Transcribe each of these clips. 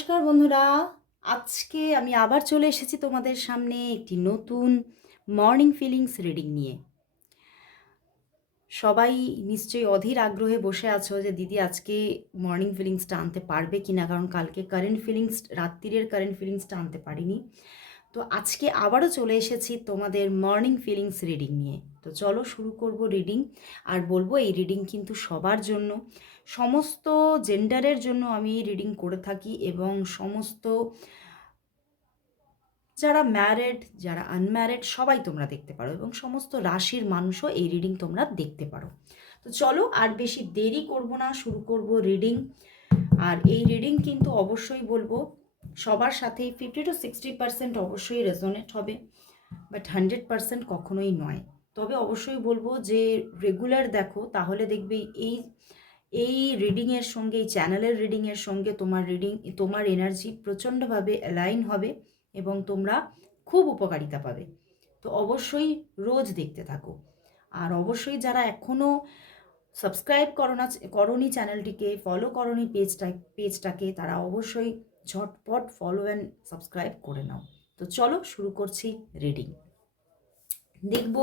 নমস্কার বন্ধুরা, আজকে আমি আবার চলে এসেছি তোমাদের সামনে একটি নতুন মর্নিং ফিলিংস রিডিং নিয়ে। সবাই নিশ্চয়ই অধীর আগ্রহে বসে আছো যে দিদি আজকে মর্নিং ফিলিংসটা আনতে পারবে কি না, কারণ কালকে রাত্রিরের কারেন্ট ফিলিংসটা আনতে পারিনি। তো আজকে আবারও চলে এসেছি তোমাদের মর্নিং ফিলিংস রিডিং নিয়ে। তো চলো শুরু করব রিডিং। আর বলবো এই রিডিং কিন্তু সবার জন্য, সমস্ত জেন্ডারের জন্য আমি রিডিং করে থাকি, এবং সমস্ত যারা ম্যারিড যারা আনম্যারিড সবাই তোমরা দেখতে পারো, এবং সমস্ত রাশির মানুষও এই রিডিং তোমরা দেখতে পারো। তো চলো আর বেশি দেরি করব না, শুরু করব রিডিং। আর এই রিডিং কিন্তু অবশ্যই বলবো সবার সাথেই 50 to 60% অবশ্যই রেজোনেট হবে, বাট 100% কখনোই নয়। তবে অবশ্যই বলবো যে রেগুলার দেখো, তাহলে দেখবে এই এই রিডিংয়ের সঙ্গে, এই চ্যানেলের রিডিংয়ের সঙ্গে তোমার এনার্জি প্রচণ্ডভাবে অ্যালাইন হবে এবং তোমরা খুব উপকারিতা পাবে। তো অবশ্যই রোজ দেখতে থাকো। আর অবশ্যই যারা এখনও সাবস্ক্রাইব করোনি চ্যানেলটিকে, ফলো করোনি পেজটাকে, তারা অবশ্যই ঝটপট ফলো অ্যান্ড সাবস্ক্রাইব করে নাও। তো চলো শুরু করছি রিডিং। দেখব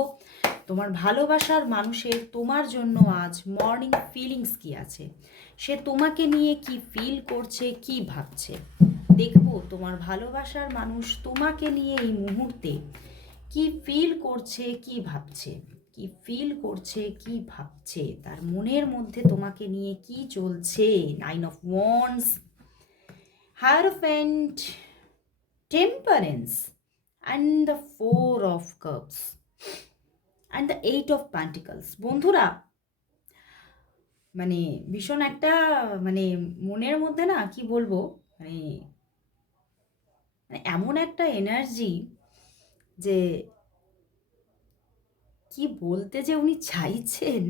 তোমার ভালোবাসার মানুষের তোমার জন্য আজ মর্নিং ফিলিংস কি আছে, সে তোমাকে নিয়ে কি ফিল করছে, কি ভাবছে। দেখব তোমার ভালোবাসার মানুষ তোমাকে নিয়ে এই মুহূর্তে কি ফিল করছে, কি ভাবছে, তার মনের মধ্যে তোমাকে নিয়ে কি চলছে। 9 of Wands, Hierophant, Temperance, and the 4 of Cups, and the 8 of Pentacles। বন্ধুরা, মানে ভীষণ একটা মানে মনের মধ্যে না কি বলবো, মানে এমন একটা এনার্জি যে কি বলতে যে উনি চাইছেন,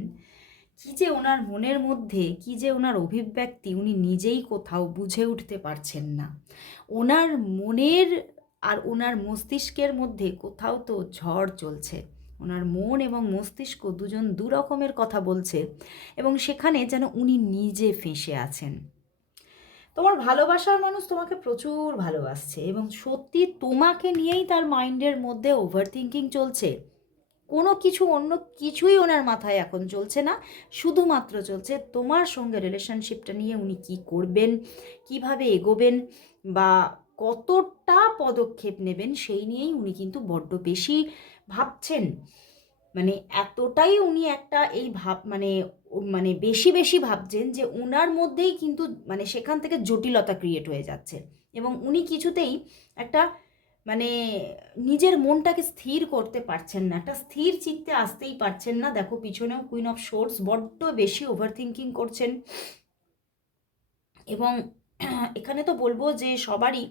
কি যে ওনার মনের মধ্যে, কি যে ওনার অভিব্যক্তি, উনি নিজেই কোথাও বুঝে উঠতে পারছেন না। ওনার মনের আর ওনার মস্তিষ্কের মধ্যে কোথাও তো ঝড় চলছে। ওনার মন এবং মস্তিষ্ক দুজন দু রকমের কথা বলছে, এবং সেখানে যেন উনি নিজে ফেঁসে আছেন। তোমার ভালোবাসার মানুষ তোমাকে প্রচুর ভালোবাসছে, এবং সত্যি তোমাকে নিয়েই তার মাইন্ডের মধ্যে ওভার থিঙ্কিং চলছে। কোনো কিছু অন্য কিছুই ওনার মাথায় এখন চলছে না, শুধুমাত্র চলছে তোমার সঙ্গে রিলেশনশিপটা নিয়ে উনি কি করবেন, কিভাবে এগোবেন, বা কতটা পদক্ষেপ নেবেন সেই নিয়েই উনি কিন্তু বড্ড বেশি ভাবছেন। মানে এতটাই উনি একটা এই ভাব মানে বেশি বেশি ভাবছেন যে ওনার মধ্যেই কিন্তু মানে সেখান থেকে জটিলতা ক্রিয়েট হয়ে যাচ্ছে, এবং উনি কিছুতেই একটা মানে নিজের মনটাকে স্থির করতে পারছেন না, একটা স্থির চিত্তে আসতেই পারছেন না। দেখো পিছনেও কুইন অফ সোর্স, বড্ড বেশি ওভার থিঙ্কিং করছেন। এবং এখানে তো বলবো যে সবারই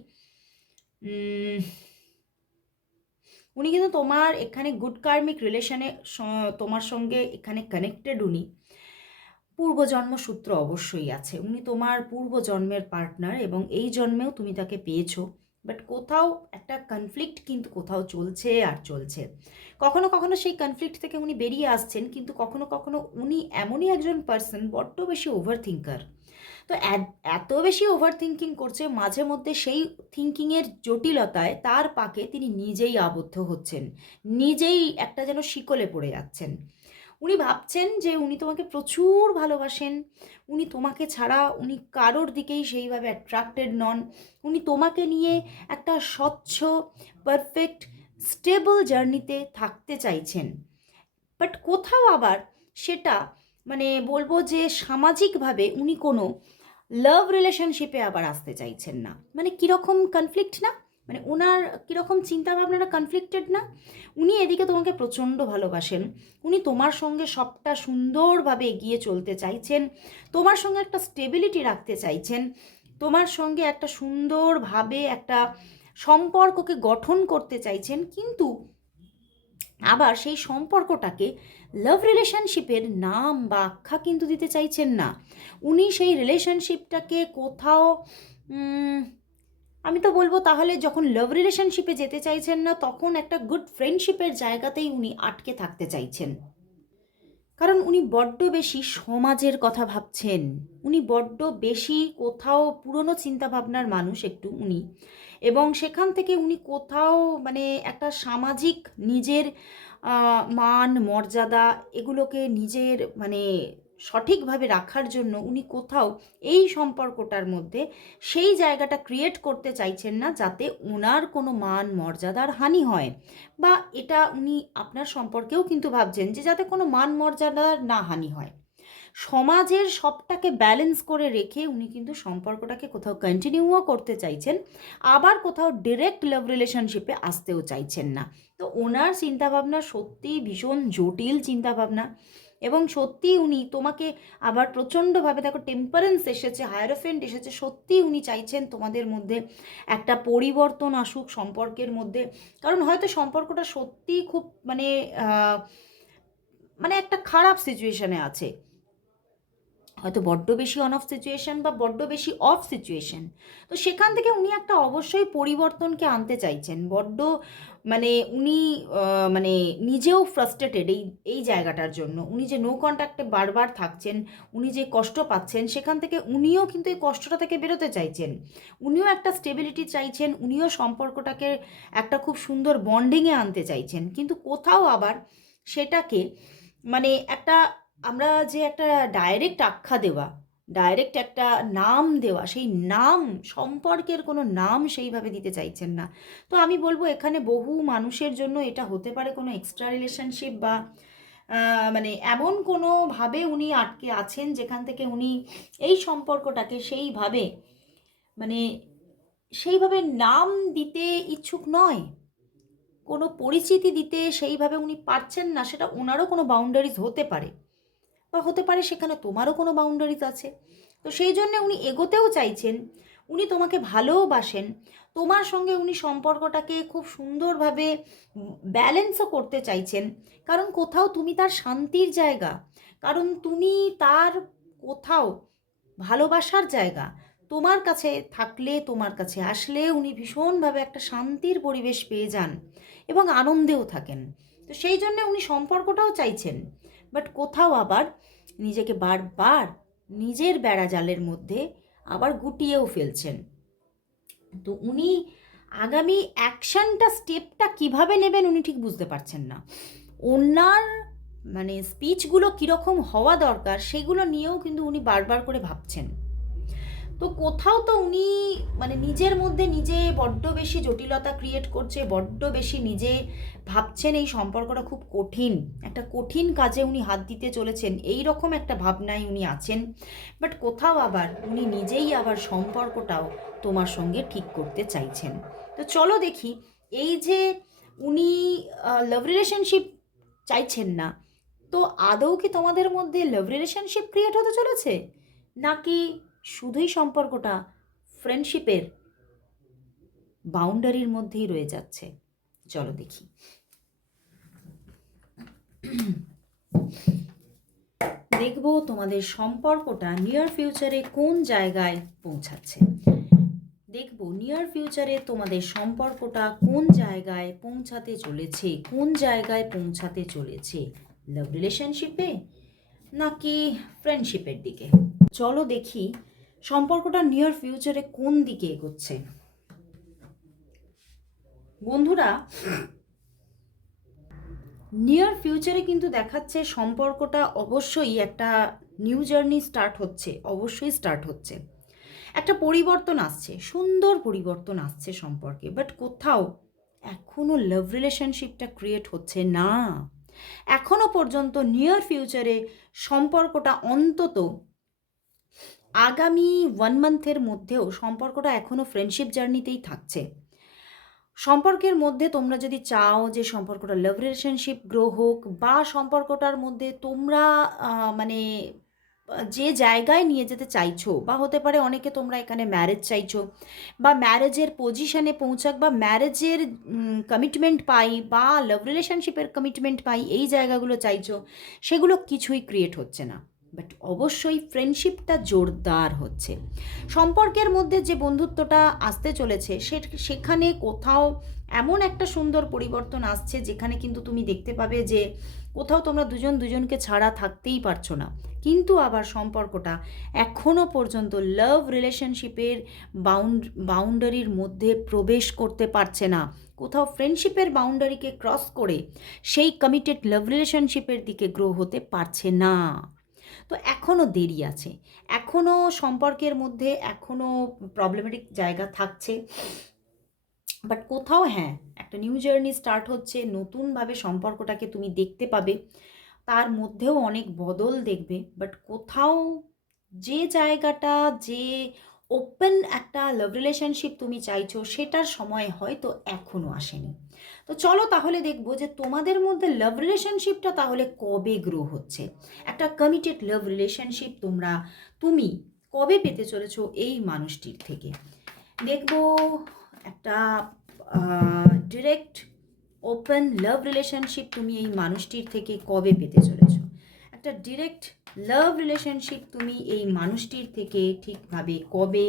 উনি কিন্তু তোমার এখানে গুড কার্মিক রিলেশনে তোমার সঙ্গে এখানে কানেক্টেড। উনি পূর্বজন্ম সূত্র অবশ্যই আছে, উনি তোমার পূর্বজন্মের পার্টনার, এবং এই জন্মেও তুমি তাকে পেয়েছো। বাট কোথাও একটা কনফ্লিক্ট কিন্তু কোথাও চলছে আর চলছে। কখনো কখনো সেই কনফ্লিক্ট থেকে উনি বেরিয়ে আসছেন, কিন্তু কখনো কখনো উনি এমনই একজন পার্সন, বড্ড বেশি ওভার থিঙ্কার। তো এত বেশি ওভার থিঙ্কিং করছে, মাঝে মধ্যে সেই থিঙ্কিংয়ের জটিলতায় তার পাকে তিনি নিজেই আবদ্ধ হচ্ছেন, নিজেই একটা যেন শিকলে পড়ে যাচ্ছেন। উনি ভাবছেন যে উনি তোমাকে প্রচুর ভালোবাসেন, উনি তোমাকে ছাড়া উনি কারোর দিকেই সেইভাবে অ্যাট্রাক্টেড নন। উনি তোমাকে নিয়ে একটা স্বচ্ছ, পারফেক্ট, স্টেবল জার্নিতে থাকতে চাইছেন। বাট কোথাও আবার সেটা মানে বলবো যে সামাজিকভাবে উনি কোনো লাভ রিলেশনশিপে আবার আসতে চাইছেন না। মানে কীরকম কনফ্লিক্ট না, মানে ওনার কীরকম চিন্তাভাবনাটা কনফ্লিক্টেড না। উনি এদিকে তোমাকে প্রচণ্ড ভালোবাসেন, উনি তোমার সঙ্গে সবটা সুন্দরভাবে এগিয়ে চলতে চাইছেন, তোমার সঙ্গে একটা স্টেবিলিটি রাখতে চাইছেন, তোমার সঙ্গে একটা সুন্দরভাবে একটা সম্পর্ককে গঠন করতে চাইছেন, কিন্তু আবার সেই সম্পর্কটাকে লাভ রিলেশনশিপের নাম বা আখ্যা কিন্তু দিতে চাইছেন না। উনি সেই রিলেশনশিপটাকে কোথাও আমি তো বলবো তাহলে যখন লাভ রিলেশনশিপে যেতে চাইছেন না, তখন একটা গুড ফ্রেন্ডশিপের জায়গাতেই উনি আটকে থাকতে চাইছেন। কারণ উনি বড্ড বেশি সমাজের কথা ভাবছেন। উনি বড্ড বেশি কোথাও পুরনো চিন্তাভাবনার মানুষ একটু উনি, এবং সেখান থেকে উনি কোথাও মানে একটা সামাজিক নিজের মান মর্যাদা এগুলোকে নিজের মানে সঠিকভাবে রাখার জন্য উনি কোথাও এই সম্পর্কটার মধ্যে সেই জায়গাটা ক্রিয়েট করতে চাইছেন না যাতে ওনার কোনো মান মর্যাদার হানি হয়, বা এটা উনি আপনার সম্পর্কেও কিন্তু ভাবছেন যে যাতে কোনো মান মর্যাদার না হানি হয়। সমাজের সবটাকে ব্যালেন্স করে রেখে উনি কিন্তু সম্পর্কটাকে কোথাও কন্টিনিউও করতে চাইছেন, আবার কোথাও ডিরেক্ট লাভ রিলেশনশিপে আসতেও চাইছেন না। তো ওনার চিন্তাভাবনা সত্যিই ভীষণ জটিল চিন্তাভাবনা, এবং সত্যি উনি তোমাকে আবার প্রচণ্ডভাবে, দেখো টেম্পারেন্স এসেছে, হায়ারোফেন্ট এসেছে, সত্যিই উনি চাইছেন তোমাদের মধ্যে একটা পরিবর্তন আসুক সম্পর্কের মধ্যে। কারণ হয়তো সম্পর্কটা সত্যিই খুব মানে মানে একটা খারাপ সিচুয়েশনে আছে, হয়তো বড্ড বেশি অন অফ সিচুয়েশন বা বড্ড বেশি অফ সিচুয়েশন। তো সেখান থেকে উনি একটা অবশ্যই পরিবর্তনকে আনতে চাইছেন। বড্ড মানে উনি মানে নিজেও ফ্রাস্ট্রেটেড এই এই জায়গাটার জন্য। উনি যে নো কন্ট্যাক্টে বারবার থাকছেন, উনি যে কষ্ট পাচ্ছেন, সেখান থেকে উনিও কিন্তু এই কষ্টটা থেকে বেরোতে চাইছেন। উনিও একটা স্টেবিলিটি চাইছেন, উনিও সম্পর্কটাকে একটা খুব সুন্দর বন্ডিংয়ে আনতে চাইছেন, কিন্তু কোথাও আবার সেটাকে মানে একটা আমরা যে একটা ডাইরেক্ট আখ্যা দেওয়া, ডাইরেক্ট একটা নাম দেওয়া, সেই নাম সম্পর্কের কোনো নাম সেইভাবে দিতে চাইছেন না। তো আমি বলবো এখানে বহু মানুষের জন্য এটা হতে পারে কোনো এক্সট্রা রিলেশনশিপ, বা মানে এমন কোনোভাবে উনি আটকে আছেন যেখান থেকে উনি এই সম্পর্কটাকে সেইভাবে মানে সেইভাবে নাম দিতে ইচ্ছুক নয়, কোনো পরিচিতি দিতে সেইভাবে উনি পারছেন না। সেটা ওনারও কোনো বাউন্ডারিজ হতে পারে, বা হতে পারে সেখানে তোমারও কোনো বাউন্ডারিজ আছে। তো সেই জন্যে উনি এগোতেও চাইছেন, উনি তোমাকে ভালোবাসেন, তোমার সঙ্গে উনি সম্পর্কটাকে খুব সুন্দরভাবে ব্যালেন্সও করতে চাইছেন। কারণ কোথাও তুমি তার শান্তির জায়গা, কারণ তুমি তার কোথাও ভালোবাসার জায়গা। তোমার কাছে থাকলে, তোমার কাছে আসলে উনি ভীষণভাবে একটা শান্তির পরিবেশ পেয়ে যান এবং আনন্দেও থাকেন। তো সেই জন্যে উনি সম্পর্কটাও চাইছেন, বাট কোথাও আবার নিজেকে বারবার নিজের বেড়াজালের মধ্যে আবার গুটিয়েও ফেলছেন। তো উনি আগামী অ্যাকশনটা, স্টেপটা কিভাবে নেবেন উনি ঠিক বুঝতে পারছেন না। ওনার মানে স্পিচগুলো কীরকম হওয়া দরকার সেগুলো নিয়েও কিন্তু উনি বারবার করে ভাবছেন। তো কোথাও তো উনি মানে নিজের মধ্যে নিজে বড্ড বেশি জটিলতা ক্রিয়েট করছে, বড্ড বেশি নিজে ভাবছেন এই সম্পর্কটা খুব কঠিন, একটা কঠিন কাজে উনি হাত দিতে চলেছেন, এই রকম একটা ভাবনায় উনি আছেন। বাট কোথাও আবার উনি নিজেই আবার সম্পর্কটাও তোমার সঙ্গে ঠিক করতে চাইছেন। তো চলো দেখি, এই যে উনি লাভ রিলেশনশিপ চাইছেন না, তো আদৌ কি তোমাদের মধ্যে লাভ রিলেশনশিপ ক্রিয়েট হতে চলেছে, নাকি শুধুই সম্পর্কটা ফ্রেন্ডশিপের বাউন্ডারির মধ্যেই রয়ে যাচ্ছে? চলো দেখি। দেখবো তোমাদের সম্পর্কটা নিয়ার ফিউচারে কোন জায়গায় পৌঁছাচ্ছে। দেখবো নিয়ার ফিউচারে তোমাদের সম্পর্কটা কোন জায়গায় পৌঁছাতে চলেছে, কোন জায়গায় পৌঁছাতে চলেছে, লাভ রিলেশনশিপে নাকি ফ্রেন্ডশিপের দিকে। চলো দেখি সম্পর্কটা নিয়ার ফিউচারে কোন দিকে এগোচ্ছে। বন্ধুরা, নিয়ার ফিউচারে কিন্তু দেখাচ্ছে সম্পর্কটা অবশ্যই একটা নিউ জার্নি স্টার্ট হচ্ছে, অবশ্যই স্টার্ট হচ্ছে, একটা পরিবর্তন আসছে, সুন্দর পরিবর্তন আসছে সম্পর্কে। বাট কোথাও এখনও লাভ রিলেশনশিপটা ক্রিয়েট হচ্ছে না। এখনও পর্যন্ত নিয়ার ফিউচারে সম্পর্কটা অন্তত আগামী 1 মান্থের মধ্যেও সম্পর্কটা এখনও ফ্রেন্ডশিপ জার্নিতেই থাকছে। সম্পর্কের মধ্যে তোমরা যদি চাও যে সম্পর্কটা লাভ রিলেশনশিপ গ্রো হোক, বা সম্পর্কটার মধ্যে তোমরা মানে যে জায়গায় নিয়ে যেতে চাইছো, বা হতে পারে অনেকে তোমরা এখানে ম্যারেজ চাইছো, বা ম্যারেজের পজিশনে পৌঁছাক, বা ম্যারেজের কমিটমেন্ট পাই, বা লাভ রিলেশনশিপের কমিটমেন্ট পাই, এই জায়গাগুলো চাইছো, সেগুলো কিছুই ক্রিয়েট হচ্ছে না। বাট অবশ্যই ফ্রেন্ডশিপটা জোরদার হচ্ছে। সম্পর্কের মধ্যে যে বন্ধুত্বটা আসতে চলেছে সেখানে কোথাও এমন একটা সুন্দর পরিবর্তন আসছে যেখানে কিন্তু তুমি দেখতে পাবে যে কোথাও তোমরা দুজন দুজনকে ছাড়া থাকতেই পারছো না, কিন্তু আবার সম্পর্কটা এখনও পর্যন্ত লাভ রিলেশনশিপের বাউন্ডারির মধ্যে প্রবেশ করতে পারছে না। কোথাও ফ্রেন্ডশিপের বাউন্ডারিকে ক্রস করে সেই কমিটেড লাভ রিলেশনশিপের দিকে গ্রো হতে পারছে না। তো এখনও দেরি আছে, এখনও সম্পর্কের মধ্যে এখনও প্রবলেমেটিক জায়গা থাকছে। বাট কোথাও হ্যাঁ, একটা নিউ জার্নি স্টার্ট হচ্ছে, নতুনভাবে সম্পর্কটাকে তুমি দেখতে পাবে, তার মধ্যেও অনেক বদল দেখবে। বাট কোথাও যে জায়গাটা, যে ওপেন একটা লাভ রিলেশনশিপ তুমি চাইছো, সেটার সময় হয়তো এখনও আসেনি। তো চলো তাহলে দেখবো যে তোমাদের মধ্যে লাভ রিলেশনশিপটা তাহলে কবে গ্রো হচ্ছে, একটা কমিটেড লাভ রিলেশনশিপ তুমি কবে পেতে চলেছো এই মানুষটির থেকে। দেখবো একটা ডিরেক্ট ওপেন লাভ রিলেশনশিপ তুমি এই মানুষটির থেকে কবে পেতে চলেছো, একটা ডিরেক্ট লাভ রিলেশনশিপ তুমি এই মানুষটির থেকে ঠিকভাবে কবে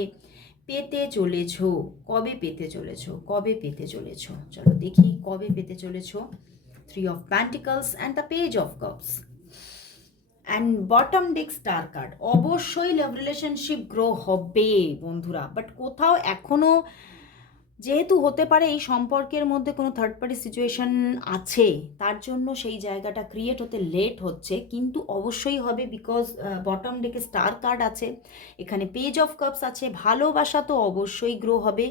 পেতে চলেছো, কবে পেতে চলেছো, কবে পেতে চলেছো। চলো দেখি কবে পেতে চলেছো। 3 of Pentacles and the Page of Cups and bottom day star card. অবশ্যই লাভ রিলেশনশিপ গ্রো হবে বন্ধুরা, বাট কোথাও এখনও যেহেতু হতে পারে এই সম্পর্কের মধ্যে কোনো থার্ড পার্টি সিচুয়েশন আছে, তার জন্য সেই জায়গাটা ক্রিয়েট হতে লেট হচ্ছে, কিন্তু অবশ্যই হবে। বিকজ বটম ডেকে স্টার কার্ড আছে, এখানে পেজ অফ কাপস আছে, ভালোবাসা তো অবশ্যই গ্রো হবে।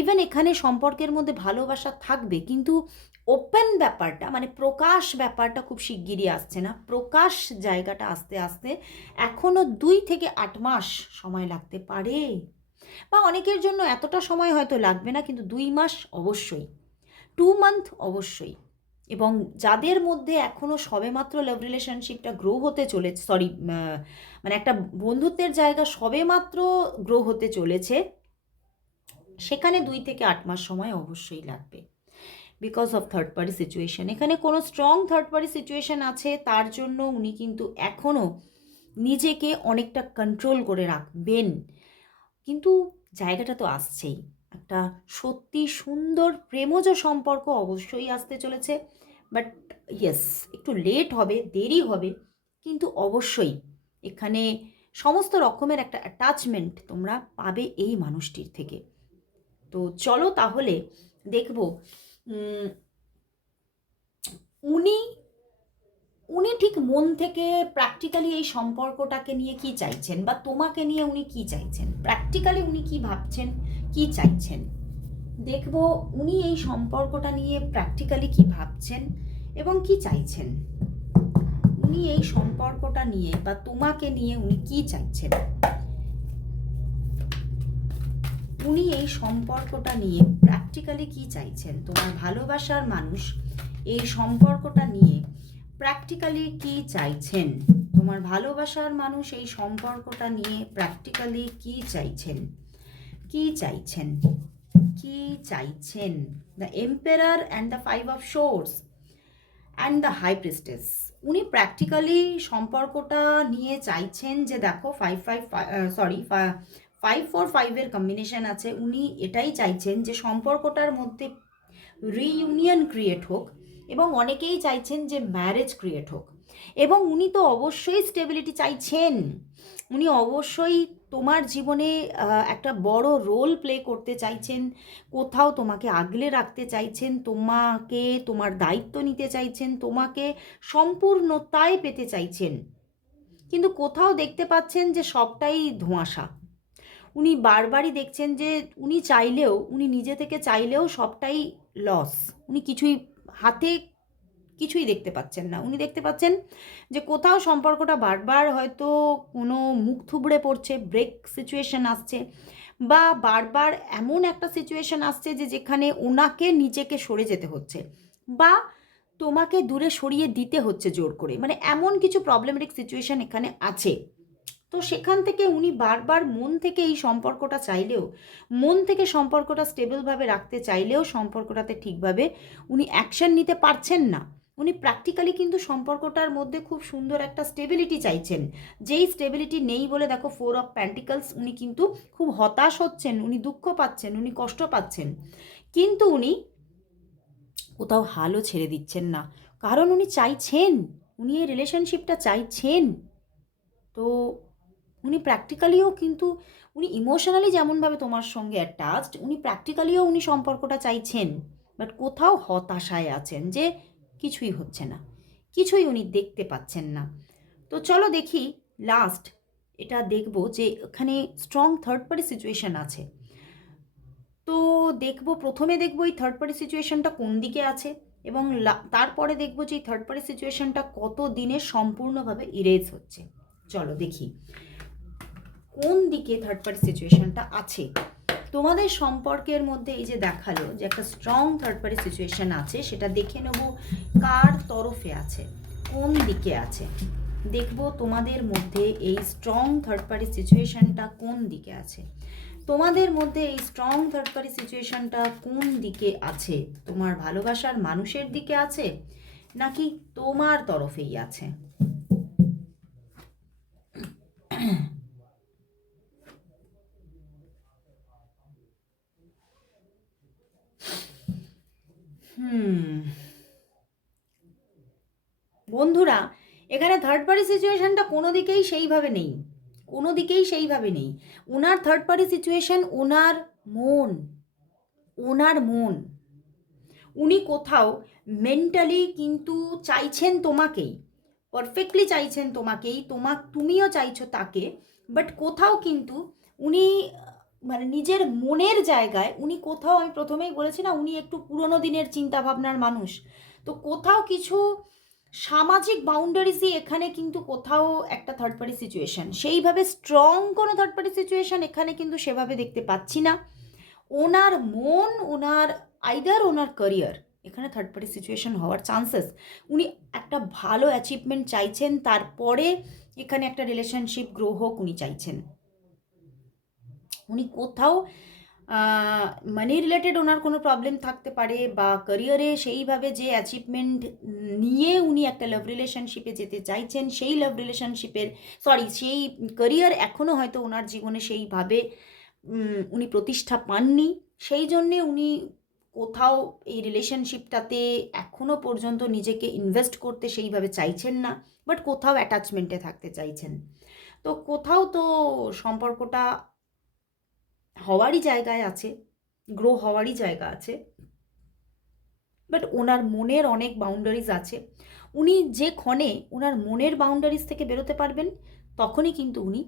ইভেন এখানে সম্পর্কের মধ্যে ভালোবাসা থাকবে, কিন্তু ওপেন ব্যাপারটা মানে প্রকাশ ব্যাপারটা খুব শিগগিরই আসছে না। প্রকাশ জায়গাটা আস্তে আস্তে এখনও 2 থেকে 8 মাস সময় লাগতে পারে, বা অনেকের জন্য এতটা সময় হয়তো লাগবে না, কিন্তু 2 মাস অবশ্যই, 2 মান্থ অবশ্যই। এবং যাদের মধ্যে এখনও সবেমাত্র লাভ রিলেশনশিপটা গ্রো হতে চলেছে, মানে একটা বন্ধুত্বের জায়গা সবেমাত্র গ্রো হতে চলেছে, সেখানে 2 থেকে 8 মাস সময় অবশ্যই লাগবে, because of third party situation. এখানে কোনো স্ট্রং থার্ড পার্টি সিচুয়েশন আছে, তার জন্য উনি কিন্তু এখনও নিজেকে অনেকটা কন্ট্রোল করে রাখবেন, কিন্তু জায়গাটা তো আসছেই। একটা সত্যি সুন্দর প্রেমজ সম্পর্ক অবশ্যই আসতে চলেছে, বাট ইয়েস একটু লেট হবে, দেরি হবে, কিন্তু অবশ্যই এখানে সমস্ত রকমের একটা অ্যাটাচমেন্ট তোমরা পাবে এই মানুষটির থেকে। তো চলো তাহলে দেখব উনি উনি ঠিক মন থেকে প্র্যাকটিক্যালি এই সম্পর্কটাকে নিয়ে কি চাইছেন, বা তোমাকে নিয়ে উনি কি চাইছেন, প্র্যাকটিক্যালি উনি কি ভাবছেন, কি চাইছেন। দেখব উনি এই সম্পর্কটা নিয়ে প্র্যাকটিক্যালি কি ভাবছেন এবং কি চাইছেন। উনি এই সম্পর্কটা নিয়ে বা তোমাকে নিয়ে উনি কি চাইছেন, উনি এই সম্পর্কটা নিয়ে প্র্যাকটিক্যালি কি চাইছেন। তোমার ভালোবাসার মানুষ এই সম্পর্কটা নিয়ে প্র্যাকটিক্যালি কি চাইছেন, তোমার ভালোবাসার মানুষ এই সম্পর্কটা নিয়ে প্র্যাকটিক্যালি কি চাইছেন, কি চাইছেন, কি চাইছেন। The emperor and the 5 of Swords and the high priestess. উনি প্র্যাকটিক্যালি সম্পর্কটা নিয়ে চাইছেন যে দেখো 5-4-5 কম্বিনেশন আছে। উনি এটাই চাইছেন যে সম্পর্কটার মধ্যে রিইউনিয়ন ক্রিয়েট হোক, এবং অনেকেই চাইছেন যে ম্যারেজ ক্রিয়েট হোক, এবং উনি তো অবশ্যই স্টেবিলিটি চাইছেন। উনি অবশ্যই তোমার জীবনে একটা বড় রোল প্লে করতে চাইছেন, কোথাও তোমাকে আগলে রাখতে চাইছেন, তোমাকে তোমার দায়িত্ব নিতে চাইছেন, তোমাকে সম্পূর্ণতায় পেতে চাইছেন, কিন্তু কোথাও দেখতে পাচ্ছেন যে সবটাই ধোঁয়াশা। উনি বারবারই দেখছেন যে উনি চাইলেও, উনি নিজে থেকে চাইলেও সবটাই লস, উনি হাতে কিছুই দেখতে পাচ্ছেন না। উনি দেখতে পাচ্ছেন যে কোথাও সম্পর্কটা বারবার হয়তো কোনো মুখ থুবড়ে পড়ছে, ব্রেক সিচুয়েশন আসছে, বা বারবার এমন একটা সিচুয়েশন আসছে যে যেখানে ওনাকে নিজেকে সরে যেতে হচ্ছে, বা তোমাকে দূরে সরিয়ে দিতে হচ্ছে জোর করে, মানে এমন কিছু প্রবলেমেটিক সিচুয়েশন এখানে আছে। তো সেখান থেকে উনি বারবার মন থেকে এই সম্পর্কটা চাইলেও, মন থেকে সম্পর্কটা স্টেবলভাবে রাখতে চাইলেও সম্পর্কটাতে ঠিকভাবে উনি অ্যাকশন নিতে পারছেন না। উনি প্র্যাকটিক্যালি কিন্তু সম্পর্কটার মধ্যে খুব সুন্দর একটা স্টেবিলিটি চাইছেন, যেই স্টেবিলিটি নেই বলে দেখো 4 অফ প্যান্টিকলস, উনি কিন্তু খুব হতাশ হচ্ছেন, উনি দুঃখ পাচ্ছেন, উনি কষ্ট পাচ্ছেন, কিন্তু উনি কোথাও হালও ছেড়ে দিচ্ছেন না, কারণ উনি চাইছেন, উনি এই রিলেশনশিপটা চাইছেন। তো উনি প্র্যাকটিক্যালিও কিন্তু, উনি ইমোশনালি যেমনভাবে তোমার সঙ্গে অ্যাটাচড, উনি প্র্যাকটিক্যালিও উনি সম্পর্কটা চাইছেন, বাট কোথাও হতাশায় আছেন যে কিছুই হচ্ছে না, কিছুই উনি দেখতে পাচ্ছেন না। তো চলো দেখি লাস্ট এটা দেখব যে এখানে স্ট্রং থার্ড পার্টি সিচুয়েশন আছে। তো দেখবো, প্রথমে দেখবো এই থার্ড পার্টি সিচুয়েশনটা কোন দিকে আছে, এবং তারপরে দেখবো যে এই থার্ড পার্টি সিচুয়েশনটা কত দিনে সম্পূর্ণভাবে ইরেজ হচ্ছে। চলো দেখি কোন দিকে থার্ড পার্টি সিচুয়েশনটা আছে তোমাদের সম্পর্কের মধ্যে। এই যে দেখালো যে একটা স্ট্রং থার্ড পার্টি সিচুয়েশন আছে, সেটা দেখে নেব কার তরফে আছে, কোন দিকে আছে। দেখবো তোমাদের মধ্যে এই স্ট্রং থার্ড পার্টি সিচুয়েশনটা কোন দিকে আছে, তোমাদের মধ্যে এই স্ট্রং থার্ড পার্টি সিচুয়েশনটা কোন দিকে আছে, তোমার ভালোবাসার মানুষের দিকে আছে নাকি তোমার তরফেই আছে। বন্ধুরা, এখানে থার্ড পার্টি সিচুয়েশনটা কোনো দিকেই সেইভাবে নেই, কোনো দিকেই সেইভাবে নেই। ওনার থার্ড পার্টি সিচুয়েশন ওনার মন, ওনার মন, উনি কোথাও মেন্টালি কিন্তু চাইছেন তোমাকেই, পারফেক্টলি চাইছেন তোমাকেই, তুমিও চাইছো তাকে, বাট কোথাও কিন্তু উনি মানে নিজের মনের জায়গায় উনি কোথাও, আমি প্রথমেই বলেছি না, উনি একটু পুরনো দিনের চিন্তাভাবনার মানুষ, তো কোথাও কিছু সামাজিক বাউন্ডারিজই এখানে কিন্তু কোথাও একটা থার্ড পার্টি সিচুয়েশন, সেইভাবে স্ট্রং কোনো থার্ড পার্টি সিচুয়েশন এখানে কিন্তু সেভাবে দেখতে পাচ্ছি না। ওনার মন, ওনার আইদার ওনার ক্যারিয়ার, এখানে থার্ড পার্টি সিচুয়েশন হওয়ার চান্সেস, উনি একটা ভালো অ্যাচিভমেন্ট চাইছেন, তারপরে এখানে একটা রিলেশনশিপ গ্রো হোক উনি চাইছেন। উনি কোথাও মানি রিলেটেড ওনার কোনো প্রবলেম থাকতে পারে, বা ক্যারিয়ারে সেইভাবে যে অ্যাচিভমেন্ট নিয়ে উনি একটা লাভ রিলেশনশিপে যেতে চাইছেন, সেই লাভ রিলেশনশিপের সেই ক্যারিয়ার এখনও হয়তো ওনার জীবনে সেইভাবে উনি প্রতিষ্ঠা পাননি, সেই জন্যে উনি কোথাও এই রিলেশনশিপটাতে এখনও পর্যন্ত নিজেকে ইনভেস্ট করতে সেইভাবে চাইছেন না, বাট কোথাও অ্যাটাচমেন্টে থাকতে চাইছেন। তো কোথাও তো সম্পর্কটা হওয়ারই জায়গায় আছে, গ্রো হওয়ারই জায়গা আছে, বাট ওনার মনের অনেক বাউন্ডারিজ আছে। উনি যে ক্ষণে ওনার মনের বাউন্ডারিজ থেকে বেরোতে পারবেন, তখনই কিন্তু উনি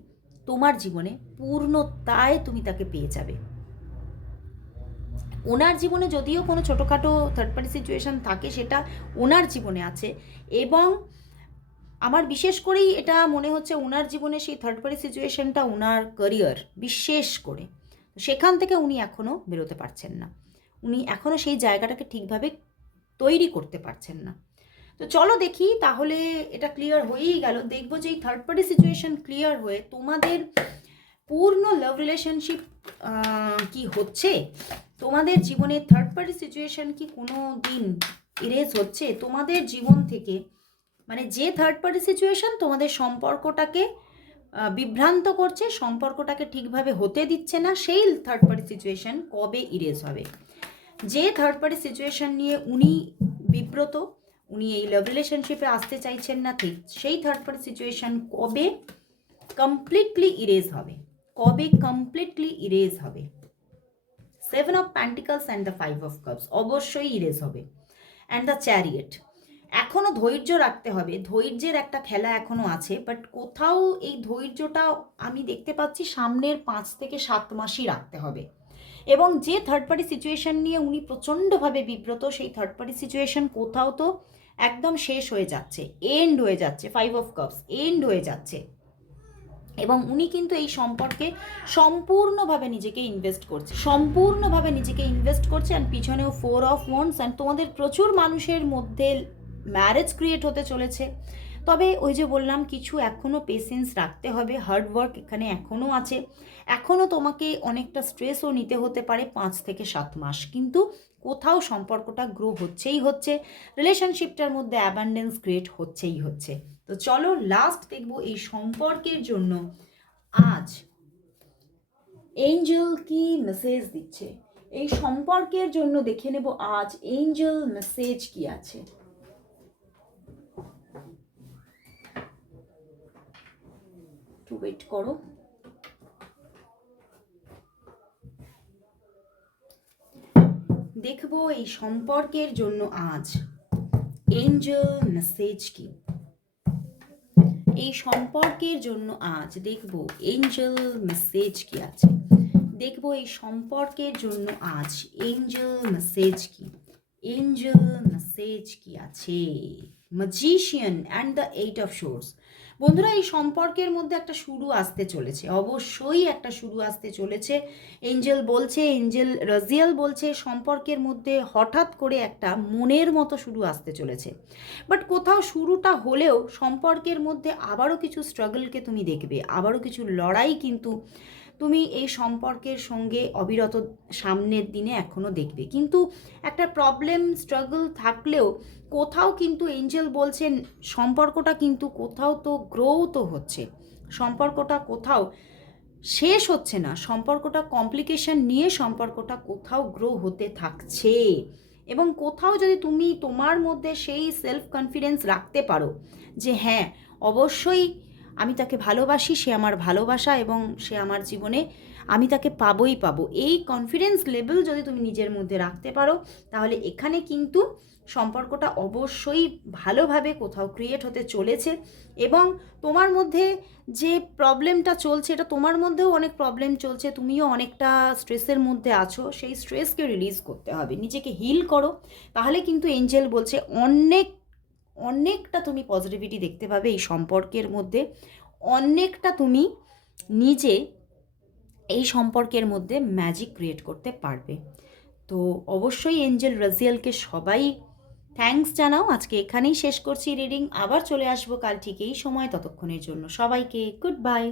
তোমার জীবনে পূর্ণতায় তুমি তাকে পেয়ে যাবে। ওনার জীবনে যদিও কোনো ছোটোখাটো থার্ড পার্টি সিচুয়েশান থাকে, সেটা ওনার জীবনে আছে, এবং আমার বিশেষ করেই এটা মনে হচ্ছে ওনার জীবনে সেই থার্ড পার্টি সিচুয়েশানটা ওনার ক্যারিয়ার, বিশেষ করে সেখান থেকে উনি এখনও বেরোতে পারছেন না, উনি এখনও সেই জায়গাটাকে ঠিকভাবে তৈরি করতে পারছেন না। তো চলো দেখি, তাহলে এটা ক্লিয়ার হয়েই গেল। দেখবো যে এই থার্ড পার্টি সিচুয়েশান ক্লিয়ার হয়ে তোমাদের পূর্ণ লাভ রিলেশনশিপ কি হচ্ছে, তোমাদের জীবনে থার্ড পার্টি সিচুয়েশান কি কোনো দিন ইরেজ হচ্ছে তোমাদের জীবন থেকে, মানে যে থার্ড পার্টি সিচুয়েশান তোমাদের সম্পর্কটাকে বিভ্রান্ত করছে, সম্পর্কটাকে ঠিকভাবে হতে দিচ্ছে না, সেই থার্ড পার্টি সিচুয়েশান কবে ইরেজ হবে। যে থার্ড পার্টি সিচুয়েশান নিয়ে উনি বিব্রত, উনি এই লাভ রিলেশনশিপে আসতে চাইছেন না, ঠিক সেই থার্ড পার্টি সিচুয়েশান কবে কমপ্লিটলি ইরেজ হবে, কবে কমপ্লিটলি ইরেজ হবে। 7 of pentacles and the 5 of cups অবশ্যই ইরেজ হবে, অ্যান্ড দ্য চ্যারিয়েট। এখনও ধৈর্য রাখতে হবে, ধৈর্যের একটা খেলা এখনও আছে, বাট কোথাও এই ধৈর্যটা আমি দেখতে পাচ্ছি সামনের 5 থেকে 7 মাসই রাখতে হবে। এবং যে থার্ড পার্টি সিচুয়েশান নিয়ে উনি প্রচণ্ডভাবে বিব্রত, সেই থার্ড পার্টি সিচুয়েশান কোথাও তো একদম শেষ হয়ে যাচ্ছে, এন্ড হয়ে যাচ্ছে, 5 অফ কাপস এন্ড হয়ে যাচ্ছে, এবং উনি কিন্তু এই সম্পর্কে সম্পূর্ণভাবে নিজেকে ইনভেস্ট করছে, সম্পূর্ণভাবে নিজেকে ইনভেস্ট করছে। অ্যান্ড পিছনেও 4 অফ ওয়ান্ডস, অ্যান্ড তোমাদের প্রচুর মানুষের মধ্যে ম্যারেজ ক্রিয়েট হতে চলেছে, তবে ওই যে বললাম, কিছু এখনও পেশেন্স রাখতে হবে, হার্ড ওয়ার্ক এখানে এখনও আছে, এখনও তোমাকে অনেকটা স্ট্রেসও নিতে হতে পারে 5 থেকে 7 মাস, কিন্তু কোথাও সম্পর্কটা গ্রো হচ্ছেই হচ্ছে, রিলেশনশিপটার মধ্যে অ্যাবান্ডেন্স ক্রিয়েট হচ্ছেই হচ্ছে। তো চলো লাস্ট দেখবো এই সম্পর্কের জন্য আজ এঞ্জেল কি মেসেজ দিচ্ছে। এই সম্পর্কের জন্য দেখে নেব আজ এঞ্জেল মেসেজ কি আছে। একটু ওয়েট করো। দেখবো এই সম্পর্কের জন্য আজ এঞ্জেল মেসেজ কি। এই সম্পর্কের জন্য আজ দেখবো এঞ্জেল মেসেজ কি আছে। দেখবো এই সম্পর্কের জন্য আজ এঞ্জেল মেসেজ কি। এঞ্জেল মেসেজ কি আছে। Magician and the 8 of swords. বন্ধুরা, এই সম্পর্কের মধ্যে একটা শুরু আসতে চলেছে, অবশ্যই একটা শুরু আসতে চলেছে। এঞ্জেল বলছে, এঞ্জেল রাজিয়াল বলছে, সম্পর্কের মধ্যে হঠাৎ করে একটা মনের মতো শুরু আসতে চলেছে। বাট কোথাও শুরুটা হলেও সম্পর্কের মধ্যে আবারও কিছু স্ট্রাগলকে তুমি দেখবে, আবারও কিছু লড়াই কিন্তু তুমি এই সম্পর্কের সঙ্গে অবিরত সামনের দিনে এখনও দেখবে। কিন্তু একটা প্রবলেম স্ট্রাগল থাকলেও কোথাও কিন্তু এঞ্জেল বলছেন সম্পর্কটা কিন্তু কোথাও তো গ্রো তো হচ্ছে, সম্পর্কটা কোথাও শেষ হচ্ছে না, সম্পর্কটা কমপ্লিকেশন নিয়ে সম্পর্কটা কোথাও গ্রো হতে থাকছে। এবং কোথাও যদি তুমি তোমার মধ্যে সেই সেলফ কনফিডেন্স রাখতে পারো যে হ্যাঁ অবশ্যই আমি তাকে ভালোবাসি, সে আমার ভালোবাসা এবং সে আমার জীবনে, আমি তাকে পাবোই পাবো, এই কনফিডেন্স লেভেল যদি তুমি নিজের মধ্যে রাখতে পারো, তাহলে এখানে কিন্তু সম্পর্কটা অবশ্যই ভালোভাবে কোথাও ক্রিয়েট হতে চলেছে। এবং তোমার মধ্যে যে প্রবলেমটা চলছে, এটা তোমার মধ্যেও অনেক প্রবলেম চলছে, তুমিও অনেকটা স্ট্রেসের মধ্যে আছো, সেই স্ট্রেসকে রিলিজ করতে হবে, নিজেকে হিল করো, তাহলে কিন্তু এঞ্জেল বলছে অনেকটা তুমি পজিটিভিটি দেখতে পাবে এই সম্পর্কের মধ্যে, অনেকটা তুমি নিজে এই সম্পর্কের মধ্যে ম্যাজিক ক্রিয়েট করতে পারবে। তো অবশ্যই এঞ্জেল রাজিয়ালকে সবাই থ্যাঙ্কস জানাও। আজকে এখানেই শেষ করছি রিডিং, আবার চলে আসবো কাল ঠিক এই সময়, ততক্ষণের জন্য সবাইকে গুড বাই।